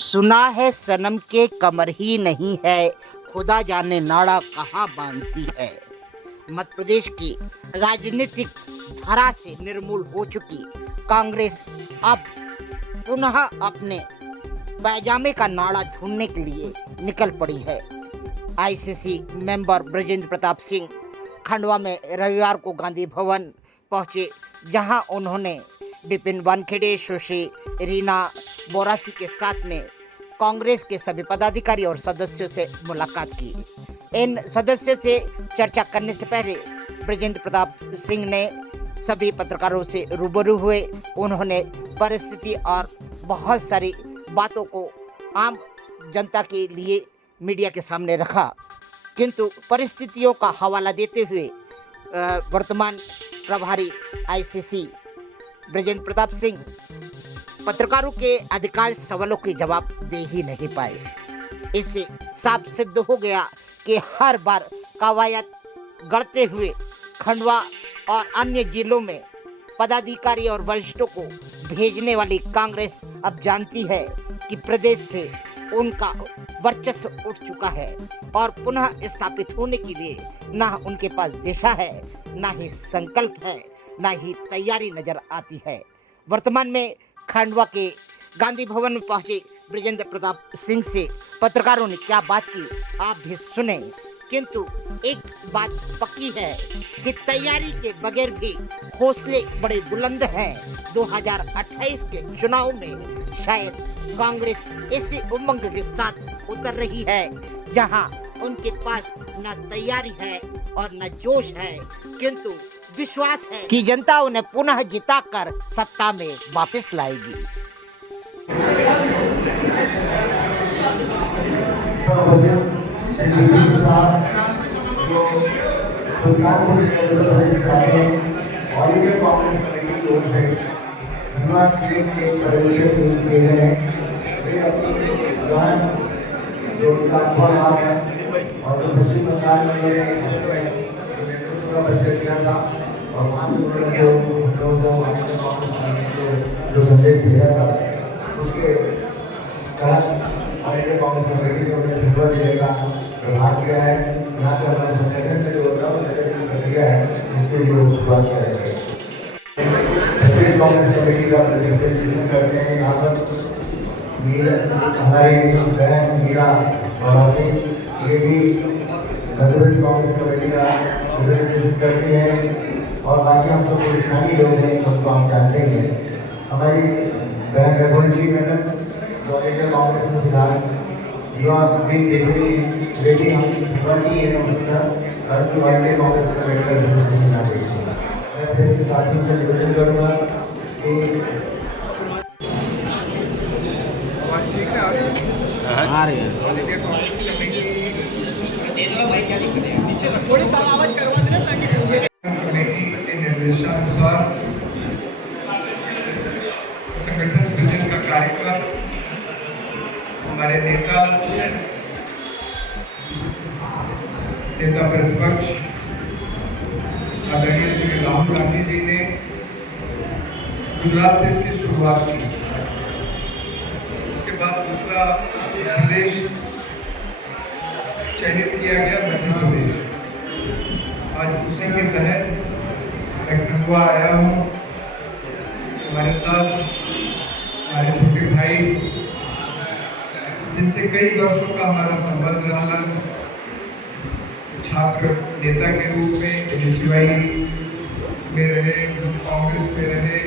सुना है सनम के कमर ही नहीं है, खुदा जाने नाड़ा कहाँ बांधती है। मध्य प्रदेश की राजनीतिक धारा से निर्मूल हो चुकी कांग्रेस अब पुनः अपने पैजामे का नाड़ा ढूंढने के लिए निकल पड़ी है। आईसीसी मेंबर ब्रजेंद्र प्रताप सिंह खंडवा में रविवार को गांधी भवन पहुंचे, जहां उन्होंने विपिन वानखेड़े, सुश्री रीना बोरासी के साथ में कांग्रेस के सभी पदाधिकारी और सदस्यों से मुलाकात की। इन सदस्यों से चर्चा करने से पहले ब्रजेंद्र प्रताप सिंह ने सभी पत्रकारों से रूबरू हुए। उन्होंने परिस्थिति और बहुत सारी बातों को आम जनता के लिए मीडिया के सामने रखा, किंतु परिस्थितियों का हवाला देते हुए वर्तमान प्रभारी आईसीसी ब्रजेंद्र प्रताप सिंह पत्रकारों के अधिकांश सवालों के जवाब दे ही नहीं पाए। इससे साफ सिद्ध हो गया कि हर बार कवायद गढ़ते हुए खंडवा और अन्य जिलों में पदाधिकारी और वरिष्ठों को भेजने वाली कांग्रेस अब जानती है कि प्रदेश से उनका वर्चस्व उठ चुका है और पुनः स्थापित होने के लिए ना उनके पास दिशा है, ना ही संकल्प है, ना ही तैयारी नजर आती है। वर्तमान में खंडवा के गांधी भवन में पहुंचे ब्रजेंद्र प्रताप सिंह से पत्रकारों ने क्या बात की, आप भी सुने। किंतु एक बात पक्की है कि तैयारी के बगैर भी हौसले बड़े बुलंद हैं। 2028 के चुनाव में शायद कांग्रेस इसी उमंग के साथ उतर रही है, जहां उनके पास न तैयारी है और न जोश है, किंतु विश्वास है कि जनता उन्हें पुनः जिताकर सत्ता में वापस लाएगी। पश्चिम बंगाल में और वहाँ से उन्होंने जो संदेश दिया था उसके कारण हमारे कांग्रेस कमेटी ने उन्हें भिजवा जिले का प्रभाग किया है। यहाँ से हमारे संगठन से जो होता है संगठन की प्रक्रिया है, जिसके लिए वो शुरुआत करेंगे। कांग्रेस कमेटी का प्रेजेंटेशन करते हैं यहाँ पर हमारी बहन मीरा बोरासी, ये भी कांग्रेस कमेटी का प्रेजेंटेशन करती है। और बाकी हम सब स्थानीय लोग हैं, सबको हम जानते हैं। हमारी बहन रघुवन जी मैडम जो कांग्रेस में फिलहाल युवा बेटी हम बनी है, उनका भारतीय कांग्रेस कमेटी का मैं फिर साथियों से निवेदन करूँगा कि थोड़ी सा आवाज करवा देना ताकि मुझे निर्देशानुसार संगठन सृजन का कार्यक्रम हमारे नेता प्रतिपक्ष आदरणीय श्री राहुल गांधी जी ने गुजरात से इसकी शुरुआत की। उसके बाद दूसरा प्रदेश चयनित किया गया, मध्य प्रदेश। आज उसी के तहत मैं खंडवा आया हूँ। हमारे साथ हमारे छोटे भाई जिनसे कई वर्षों का हमारा संबंध रहा, छात्र नेता के रूप में एनएसयूआई में रहे, कांग्रेस में रहे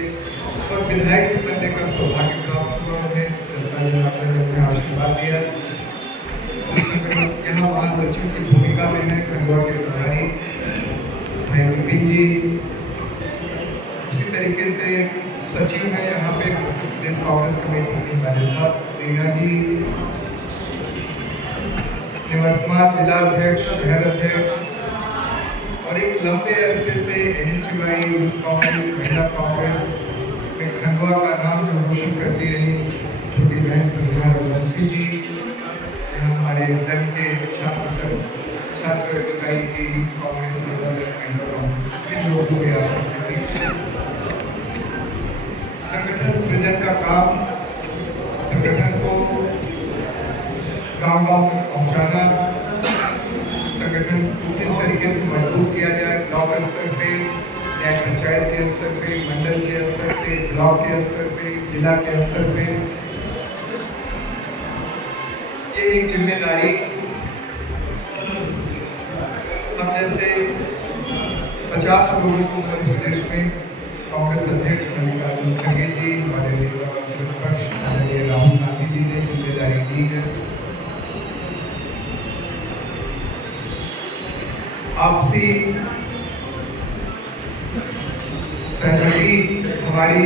और विधायक बनने का सौभाग्य प्राप्त हुआ उन्हें। जनता ने अपने आशीर्वाद दिया। यहाँ महासचिव की भूमिका में है खंडवा के प्रभारी भाई विपिन जी, उसी तरीके से सचिव है यहाँ पे प्रदेश कांग्रेस कमेटी के हमारे साथ रीना जी, निवर्तमान जिला अध्यक्ष, शहर अध्यक्ष और एक लंबे अरसे से एनएसयूआई कांग्रेस, महिला कांग्रेस में खंडवा का नाम जो रोशन करती रही छोटी बहन प्रतिभा रघुवंशी जी, हमारे दल के छात्र इकाई की कांग्रेस लोग हो गया। संगठन सृजन का काम संगठन को गांव गांव तक पहुंचाना, संगठन को किस तरीके से मजबूत किया जाए, ब्लॉक स्तर पे, न्याय पंचायत के स्तर पे, मंडल के स्तर पे, ब्लॉक के स्तर पे, जिला के स्तर पे, ये एक जिम्मेदारी हम जैसे 50 लोगों को मध्य प्रदेश में कांग्रेस अध्यक्ष मल्लिकार्जुन खड़गे जी, हमारे नेता प्रतिपक्ष आदरणीय राहुल गांधी जी ने जिम्मेदारी दी है। आपसी सहमति हमारी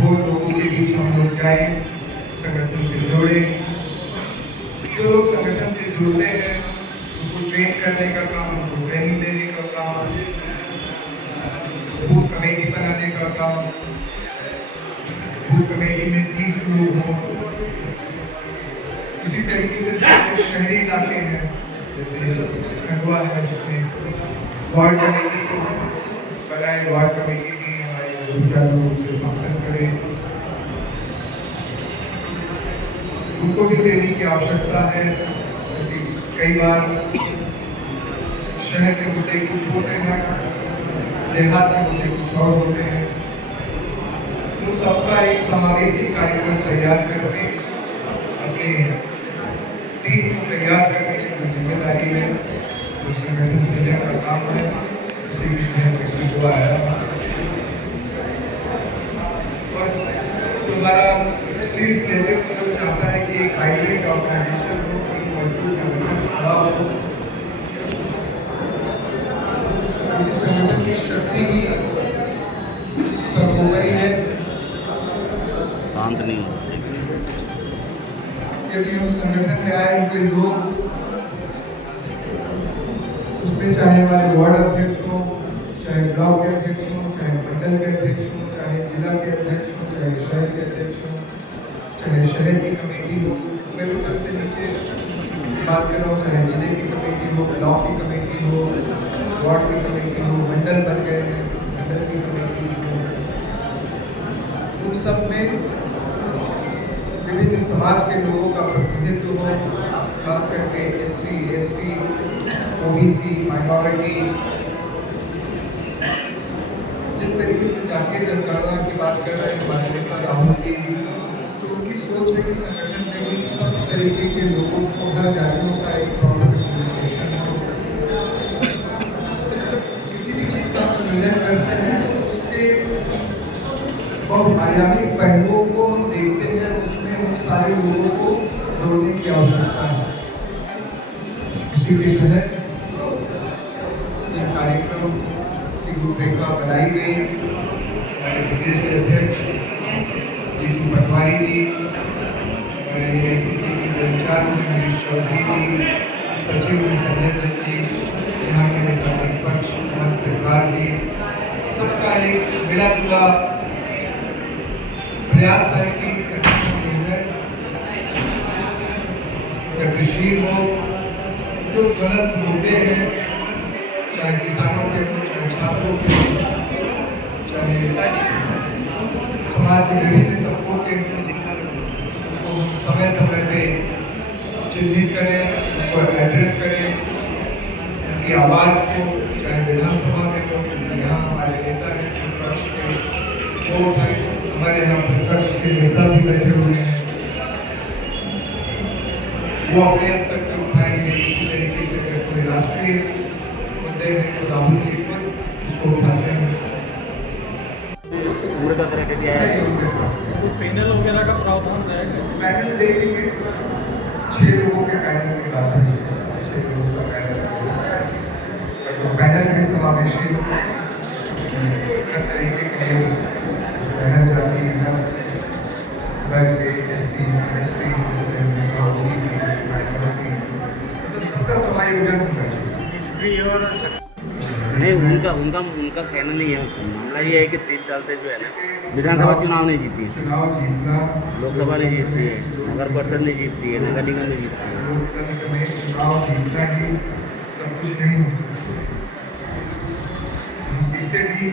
वो लोगों के बीच हम लोग जाए, संगठन से जोड़े। जो लोग संगठन से जुड़ते हैं उनको ट्रेन करने का काम, उनको ट्रेनिंग देने का काम, बूथ कमेटी बनाने का काम, बूथ कमेटी में 30 लोग हों। इसी तरीके से जो शहरी इलाके हैं जैसे खंडवा है, उसमें वार्ड कमेटी को बनाए, वार्ड कमेटी की हमारे सुचारू रूप से फंक्शन करें। उनको भी ट्रेनिंग की आवश्यकता है, क्योंकि कई बार शहर के मुद्दे कुछ होते हैं, देहात के मुद्दे कुछ और होते हैं। तो सबका एक समावेशी कार्यक्रम तैयार करके अपने टीम को तैयार करने की जो जिम्मेदारी है, जो संगठन सृजन का काम है, उसी के तहत हुआ है। और तुम्हारा शीर्ष नेतृत्व चाहता है कि एक हाइब्रिड ऑर्गेनाइजेशन हो, एक मजबूत संगठन खड़ा हो। संगठन की शक्ति ही सर्वोपरि है। शांत नहीं हो यदि हम संगठन में आए हुए लोग, उसमें चाहे हमारे वार्ड अध्यक्ष हो, चाहे ब्लॉक के अध्यक्ष हो, चाहे मंडल के अध्यक्ष हो, चाहे जिला के अध्यक्ष हो, चाहे शहर के अध्यक्ष हो, चाहे शहर की कमेटी हो, मैं ऊपर से नीचे बात कर रहा हूँ, चाहे जिले की कमेटी हो, ब्लॉक की कमेटी हो, वार्ड की कमेटी हो, मंडल बन गए हैं, मंडल की कमेटी हो, उन सब में विभिन्न समाज के लोगों का प्रतिनिधित्व हो, खास करके SC, ST, OBC, माइनॉरिटी। जिस तरीके से जातीय जनगणना की बात कर रहे हैं हमारे नेता राहुल जी, तो उनकी सोच है कि संगठन में भी सब तरीके के लोगों को, हर जातियों का एक प्रॉपर रिप्रेजेंटेशन हो। किसी भी चीज़ का सृजन करते हैं तो उसके बहुआयामी पहलुओं को हम देखते हैं, उसमें उन सारे लोगों को जोड़ने की आवश्यकता है। उसी के तहत ये कार्यक्रम की रूपरेखा बनाई गई। हमारे प्रदेश के अध्यक्ष जीतू पटवारी जी, हमारे ACC की जो इंचार्ज हैं हरीश चौधरी जी, सचिव संजय जी, यहाँ के नेता प्रतिपक्ष अमन सिंघार जी, सबका एक मिला जुला प्रयास है कि संगठन जो है गतिशील हो। जो गलत मुद्दे हैं, चाहे किसानों के हो, चाहे छात्रों के हो, चाहे समाज के विभिन्न तबकों के, उनको समय समय पे चिन्हित करें, उनको एड्रेस करें, उनकी आवाज़ को चाहे विधानसभा में हो, यहाँ हमारे नेता हैं विपक्ष के वो उठाएं, हमारे यहाँ विपक्ष के नेता भी बैठे हुए हैं, वो अपने स्तर पर उठाएंगे। इसी तरीके से अगर कोई राष्ट्रीय मुद्दे हैं तो राहुल जी पर उसको उठाते हैं। उम्र का तरह क्या है? पैनल वगैरह का प्रावधान रहेगा। पैनल देखेंगे, 6 लोगों के पैनल की बात है, 6 लोगों का पैनल तो पैनल में समावेशी हर तरीके के लोग, बहन जाति है, वर्ग SC, ST, OBC, माइनॉरिटी, तो सबका समायोजन होना चाहिए। नहीं, उनका कहना नहीं है। मामला ये है कि 3 साल से जो है ना विधानसभा चुनाव नहीं जीती है, चुनाव जीतना, लोकसभा नहीं जीतती है, नगर परिषद नहीं जीतती है, नगर निगम नहीं जीतती है। लोकतंत्र में चुनाव जीतना ही सब कुछ नहीं होता। इससे भी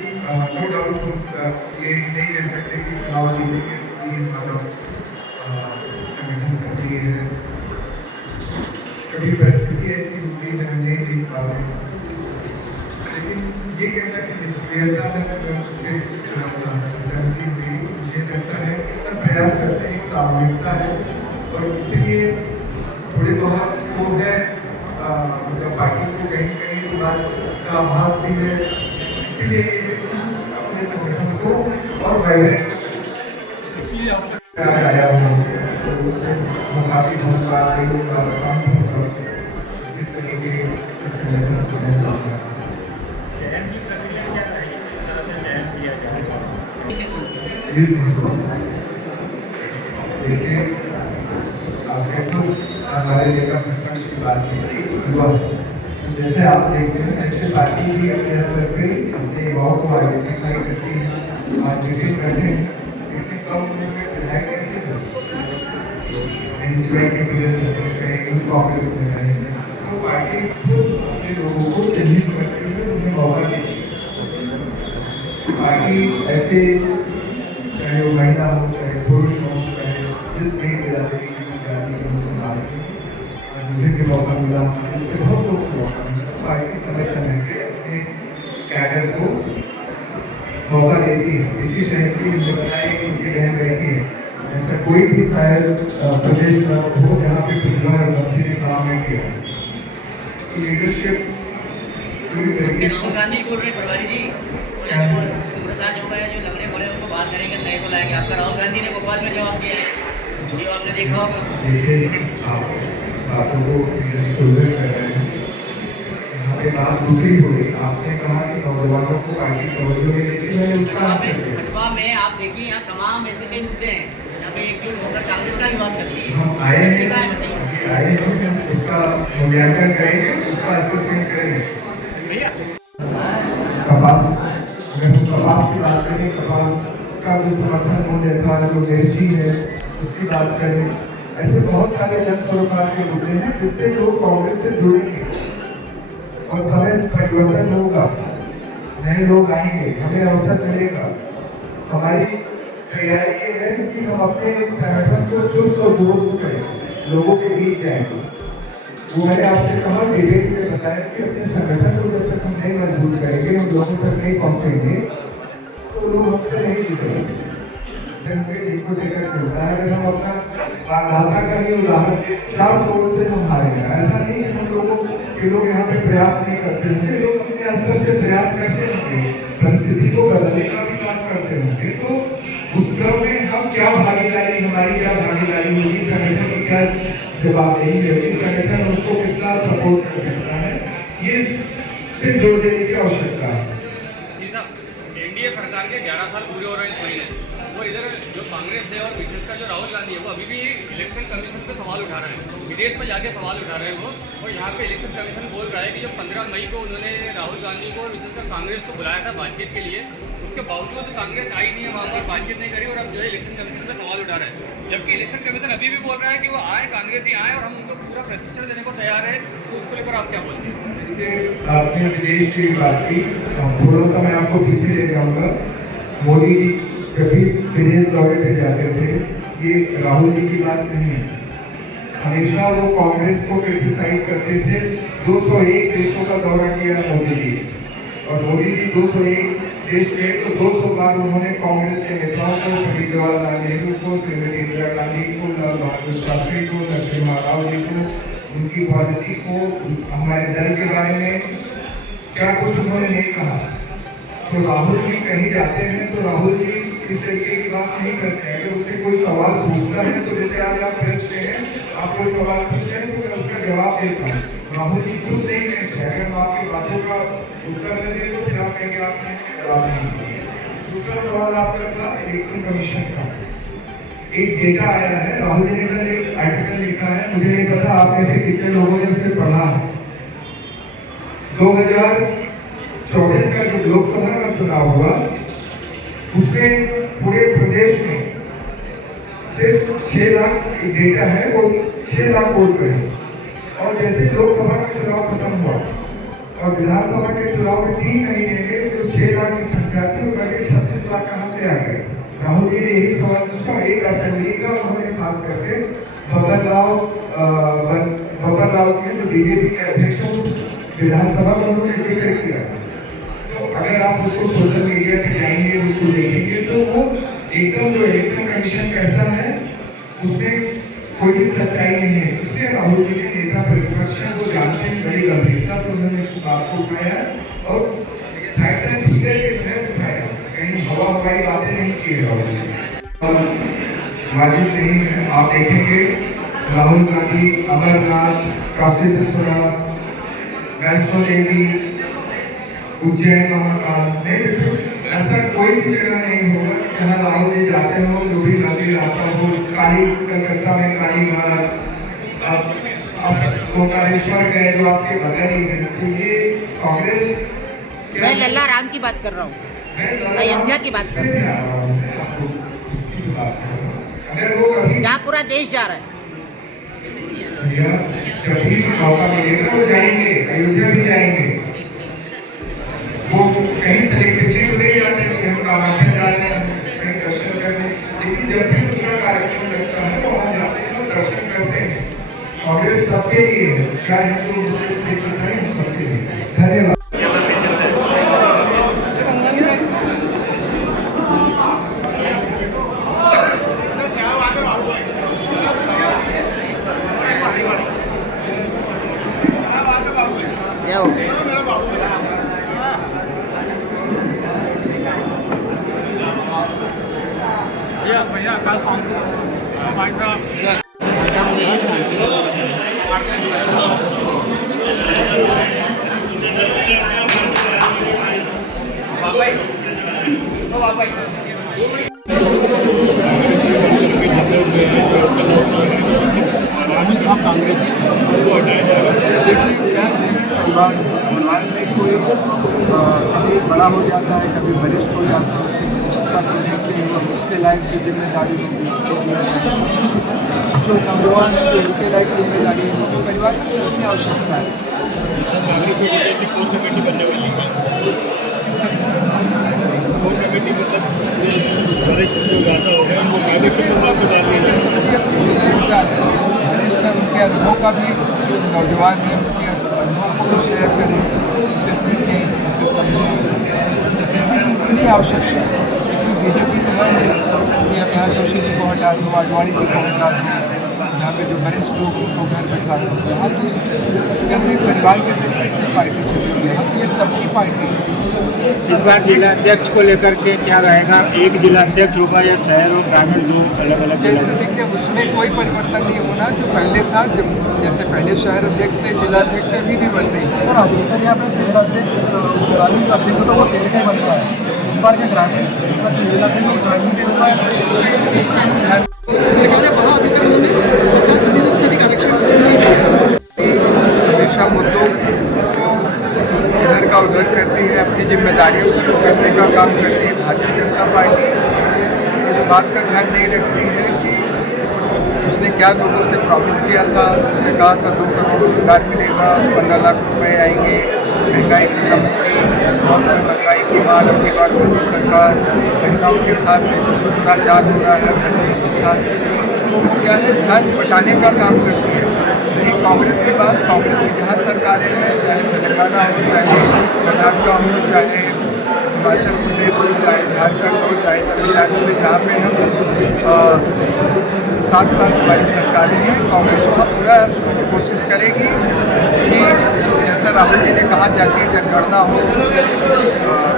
नो डाउट हम ये नहीं कह सकते कि चुनाव जीतने के लिए हमारा संगठन सक्रिय है। कभी परिस्थिति ऐसी होती है हम नहीं जीत पा रहे, लेकिन ये कहना कि निष्क्रियता में अगर उसके सहमति हुई, मुझे लगता है कि सब प्रयास करते हैं, एक सामूहिकता है और इसीलिए थोड़े बहुत वो है मतलब पार्टी को कहीं कहीं इस बात का आभास भी है, इसीलिए अपने संगठन को और वाइब्रेंट इसलिए आपसे आया हूँ, तो उससे मुखातिब होगा, देखूंगा, समझूंगा, इस तरीके से संगठन से चयन की प्रक्रिया क्या रहेगी, किस तरह से चयन किया जाएगा? देखिए, आपने खुद हमारे नेता सरपंच की बात की हुआ, जैसे आप देखते हैं ऐसे पार्टी भी अपने स्तर पे अपने युवाओं को आइडेंटिफाई करती है, मार्केटिंग करते हैं, लेकिन कम उम्र में विधायक कैसे करते कांग्रेस में रहेंगे, तो पार्टी खुद अपने लोगों को चिन्हित करते हुए उन्हें मौका देती है। पार्टी ऐसे चाहे वो महिला हो, चाहे पुरुष हो, चाहे जिस भी बिरादरी की जाति के मुसलमान मुझे भी मौका मिला, इससे बहुत लोग को मौका मिला, पार्टी समय समय पे अपने कैडर को मौका देती है। इसी सहमति मुझे बताया कि उनकी बहन रहती है, ऐसा कोई भी शायद प्रदेश का हो जहाँ पे खुदरा और मंत्री ने काम नहीं किया, तो लीडरशिप पूरी तरीके से राहुल गांधी बोल रहे प्रभारी जी, प्रसाद जो है जो लंगड़े बड़े उनको बात करेंगे, नए को लाएंगे। आपका राहुल गांधी ने भोपाल में जवाब दिया है, ये आपने देखा होगा। देखिए आप बातों को सुलझ कर रहे हैं, यहाँ पे बात दूसरी हो गई। आपने कहा कि नौजवानों को पार्टी तवज्जो नहीं देती, मैंने उसका पटवा में आप देखिए यहाँ तमाम ऐसे कई मुद्दे हैं, यहाँ पे एकजुट होकर कांग्रेस का भी बात करती है। हम आए हैं, उसका मूल्यांकन करेंगे, उसका असेसमेंट करेंगे। कपास, अगर हम कपास की बात करें, कपास का जो समर्थन मूल्य था, जो मिर्ची है, उसकी बात करें, ऐसे बहुत सारे जन सरोकार के मुद्दे हैं जिससे लोग कांग्रेस से जुड़ेंगे और समय परिवर्तन होगा, नए लोग आएंगे, हमें अवसर मिलेगा। हमारी तैयारी ये है कि हम अपने संगठन को चुस्त और दुरुस्त करें, लोगों के बीच जाएंगे। वो मैंने आपसे कहा, विवेक ने बताया कि अपने संगठन को जब तक हम नहीं मजबूत करेंगे, हम लोगों तक नहीं पहुंचेंगे, तो लोग हमसे नहीं जीतेंगे। जिनको टिकट मिलता है, अगर हम अपना राधा का ही उदाहरण 400 वोट से हम हारेंगे, ऐसा नहीं है हम लोगों के लोग यहाँ पे प्रयास नहीं करते होंगे, लोग अपने स्तर से प्रयास करते होंगे, परिस्थिति को बदलने का भी काम करते होंगे, तो उस क्रम में हम क्या भागीदारी, हमारी क्या भागीदारी होगी, संगठन की क्या जवाबदेही होगी, संगठन उसको कितना सपोर्ट कर सकता है, ये फिर जोर देने की आवश्यकता है। एनडीए सरकार के 11 साल पूरे हो रहे हैं इस महीने, और इधर जो कांग्रेस है और विशेषकर जो राहुल गांधी है वो अभी भी इलेक्शन कमीशन पे सवाल उठा रहे हैं, विदेश में जाके सवाल उठा रहे हैं वो। और यहाँ पे इलेक्शन कमीशन बोल रहा है कि जब 15 मई को उन्होंने राहुल गांधी को और विशेषकर कांग्रेस को बुलाया था बातचीत के लिए, उसके बावजूद कांग्रेस आई नहीं है, वहाँ पर बातचीत नहीं करी, और अब जो है इलेक्शन कमीशन पर सवाल उठा रहे हैं, जबकि इलेक्शन कमीशन अभी भी बोल रहा है कि वो आए, कांग्रेस ही आए और हम उनको पूरा प्रशिक्षण देने को तैयार है। तो उसको लेकर आप क्या बोलते हैं? आपने विदेश की बात की, थोड़ा सा मैं आपको पीछे ले जाऊंगा। मोदी जी कभी विदेश दौरे पे जाते थे, ये राहुल जी की बात नहीं है। हमेशा वो कांग्रेस को क्रिटिसाइज करते थे। 201 देशों का दौरा किया मोदी जी, और मोदी जी 201 देश गए तो 200 बार उन्होंने कांग्रेस के नेताओं को, पंडित जवाहरलाल नेहरू को, श्रीमती इंदिरा गांधी को, लाल बहादुर शास्त्री को, नरसिम्हा राव जी को, उनकी पॉलिसी को, हमारे दल के बारे में क्या कुछ उन्होंने नहीं कहा। तो राहुल जी कहीं जाते हैं तो राहुल जी इस तरीके की बात नहीं करते हैं। अगर उसे कोई सवाल पूछता है तो जैसे आज आप प्रेस पे हैं, आप कोई सवाल पूछ रहे हैं तो मैं उसका जवाब देता हूँ। राहुल जी खुद नहीं कहते, अगर हम आपकी बातों का उत्तर न दें तो फिर आप कहेंगे आपने जवाब नहीं दिया। दूसरा सवाल आपका था इलेक्शन कमीशन का। एक डेटा आया है, राहुल जी ने कल एक आर्टिकल लिखा है, मुझे नहीं पता आप में से कितने लोगों ने उसे पढ़ा है। 2024 का जो लोकसभा का चुनाव हुआ उसमें पूरे प्रदेश में सिर्फ 6 लाख डेटा है, वो 6 लाख वोट रहे, और जैसे लोकसभा का चुनाव खत्म हुआ और विधानसभा के चुनाव में 3 महीने में जो 6 लाख की संख्या थी वो 36 लाख कहाँ से आ गए। राहुल जी ने यही सवाल पूछा, एक असेंबली का उन्होंने खास करके बदलाव किए जो बीजेपी के अध्यक्ष हैं विधानसभा में उन्होंने जिक्र किया। तो अगर आप उसको सोशल मीडिया पे जाएंगे उसको देखेंगे तो वो एकदम जो इलेक्शन कमीशन कहता है उसमें कोई भी सच्चाई नहीं है। इसलिए राहुल जी के नेता प्रतिपक्ष हैं, वो जानते हैं बड़ी गंभीरता से उन्होंने इस बात को उठाया और फैसला ठीक है कि उन्हें उठाया, कहीं हवा हवाई बातें नहीं की राहुल जी वाजिब नहीं है। आप देखेंगे राहुल गांधी अमरनाथ, काशी विश्वनाथ, वैष्णो देवी, उज्जैन महाकाल नहीं, ऐसा कोई भी जगह नहीं होगा जहाँ राहुल जी जाते हो जो भी मंदिर आता हो, काली कलकत्ता में काली घाट, ओंकारेश्वर गए जो आपके बगल ही है। तो ये कांग्रेस मैं लल्ला राम की बात कर रहा हूँ, अयोध्या की बात कर रहा हूँ, अगर वो कभी जहाँ पूरा देश जा रहा है। जब भी मौका मिलेगा वो जाएंगे, अयोध्या भी जाएंगे। वो कहीं सेलेक्टिवली तो नहीं जाते कि हम कामाख्या जा रहे हैं कहीं दर्शन करने, लेकिन जब भी उनका कार्यक्रम लगता है तो वहाँ जाते हैं और दर्शन करते हैं। कांग्रेस सबके लिए है, चाहे हिंदू मुस्लिम सिख ईसाई सबके लिए। धन्यवाद। भैया कल भाई साहब देखिए क्या है, परिवार में कोई कभी बड़ा हो जाता है, कभी वरिष्ठ हो जाता है, उसकी रिश्ता करने के लिए और उसके लायक जो जिम्मेदारी होगी उसको जो नौजवान है जो उनके लायक जिम्मेदारी होगी परिवार की सबकी आवश्यकता है। वरिष्ठ है उनके अनुभव का भी, जो नौजवान है उनके अनुभव को भी शेयर करें, उनसे सीखें, उनसे समझें, इतनी आवश्यकता है। लेकिन बीजेपी तो है नहीं कि अब यहाँ जोशी जी को हटा दो, आडवाणी जी को हटा दो, यहाँ पे जो वरिष्ठ लोग उनको घर बैठा दो। यहाँ तो अपने परिवार के तरीके से पार्टी चल रही है, ये सबकी पार्टी है। इस बार जिला अध्यक्ष को लेकर के क्या रहेगा, एक जिला अध्यक्ष होगा या शहर और ग्रामीण दो अलग अलग? जैसे देखिए उसमें कोई परिवर्तन नहीं होना, जो पहले था जब जैसे पहले शहर अध्यक्ष है, जिला अध्यक्ष है, अभी भी वैसे ही। सर अधिकतर यहाँ पे शहर अध्यक्ष ग्रामीण अध्यक्ष तो वो शहर का ही बनता है, इस बार क्या ग्रामीण जिला के लोग ग्रामीण के होता है उसमें ध्यान सरकार है वहाँ अभी तक उन्होंने 50% से अधिक आरक्षण नहीं दिया। हमेशा मुद्दों को इधर का उधर करती है, अपनी जिम्मेदारियों से करने का काम करती है। भारतीय जनता पार्टी इस बात का ध्यान नहीं रखती है कि उसने क्या लोगों से प्रॉमिस किया था। उसने कहा था 2 करोड़ रोजगार मिलेगा, 15 लाख रुपए आएंगे, महंगाई खत्म होगी, और महंगाई की मार अपनी बार मोदी सरकार महिलाओं के साथ अत्याचार हो रहा है, बच्चों के साथ, तो वो क्या है ध्यान बटाने का काम करती है। नहीं कांग्रेस के बाद कांग्रेस की जहाँ सरकारें हैं, चाहे तेलंगाना हो, चाहे कर्नाटक हो, चाहे हिमाचल प्रदेश हो, चाहे झारखंड हो, चाहे तमिलनाडु में, जहाँ पे हम साथ हमारी सरकारें हैं, कांग्रेस वहाँ पूरा कोशिश करेगी कि जैसा राहुल जी ने कहा जातीय जनगणना हो,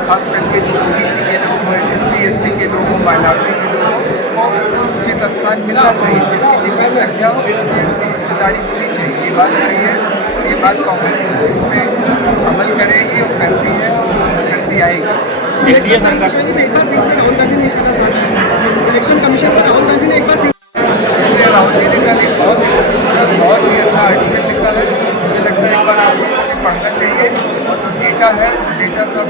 खास करके जो ओबीसी के लोग हों, SC ST के लोग हों, माइनॉरिटी के लोग हों, को उचित स्थान मिलना चाहिए। जिसकी जितनी संख्या हो उसकी हिस्सेदारी होनी चाहिए। ये बात सही है, ये बात कांग्रेस इस पर अमल करेगी और करती है, करती आएगी। इलेक्शन कमीशन ने एक बार फिर से राहुल गांधी ने निशाना साधा है। इलेक्शन कमीशन पर राहुल गांधी ने एक बार इसलिए राहुल जी ने कल एक बहुत ही खूबसूरत, बहुत ही अच्छा आर्टिकल लिखा है। मुझे लगता है एक बार आप लोगों को पढ़ना चाहिए। और जो डेटा है, वो डेटा सब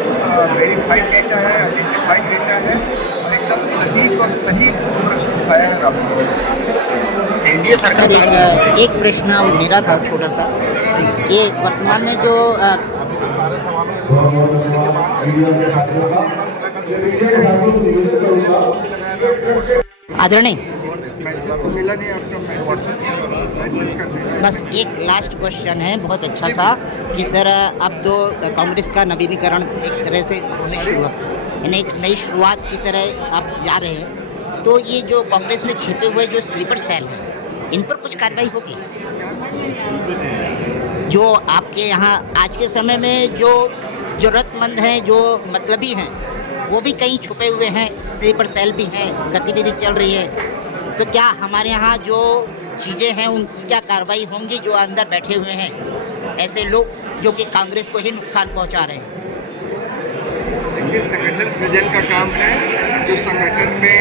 वेरीफाइड डेटा है, आइडेंटिफाइड डेटा है, और एकदम सटीक और सही प्रश्न उठाया है राहुल जी। एनडीए सरकार एक प्रश्न मेरा था छोटा सा, ये वर्तमान में जो आदरणीय मैसेज तो मिला नहीं आपका, मैसेज कर देना। बस एक लास्ट क्वेश्चन है बहुत अच्छा सा कि सर अब तो कांग्रेस का नवीनीकरण एक तरह से होने शुरू, यानी एक नई शुरुआत की तरह आप जा रहे हैं, तो ये जो कांग्रेस में छिपे हुए जो स्लीपर सेल हैं इन पर कुछ कार्रवाई होगी? जो आपके यहाँ आज के समय में जो ज़रूरतमंद हैं, जो मतलबी हैं, वो भी कहीं छुपे हुए हैं, स्लीपर सेल भी हैं, गतिविधि चल रही है, तो क्या हमारे यहाँ जो चीज़ें हैं उनकी क्या कार्रवाई होंगी जो अंदर बैठे हुए हैं ऐसे लोग जो कि कांग्रेस को ही नुकसान पहुँचा रहे हैं? देखिए, संगठन सृजन का काम है। जो संगठन में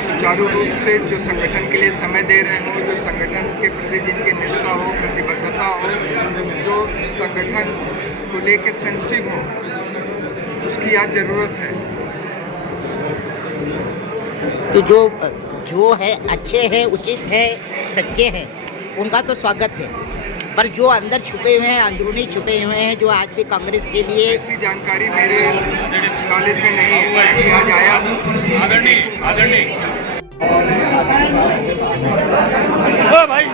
सुचारू रूप से जो संगठन के लिए समय दे रहे हो, जो संगठन के प्रति जिनकी निष्ठा हो, प्रतिबद्धता हो, जो संगठन को लेकर सेंसिटिव हो, उसकी आज ज़रूरत है। तो जो है अच्छे हैं, उचित है, सच्चे हैं, उनका तो स्वागत है, पर जो अंदर छुपे हुए हैं, अंदरूनी छुपे हुए हैं, जो आज भी कांग्रेस के लिए ऐसी जानकारी मेरे नॉलेज में नहीं है कि आज आया हूँ। भाई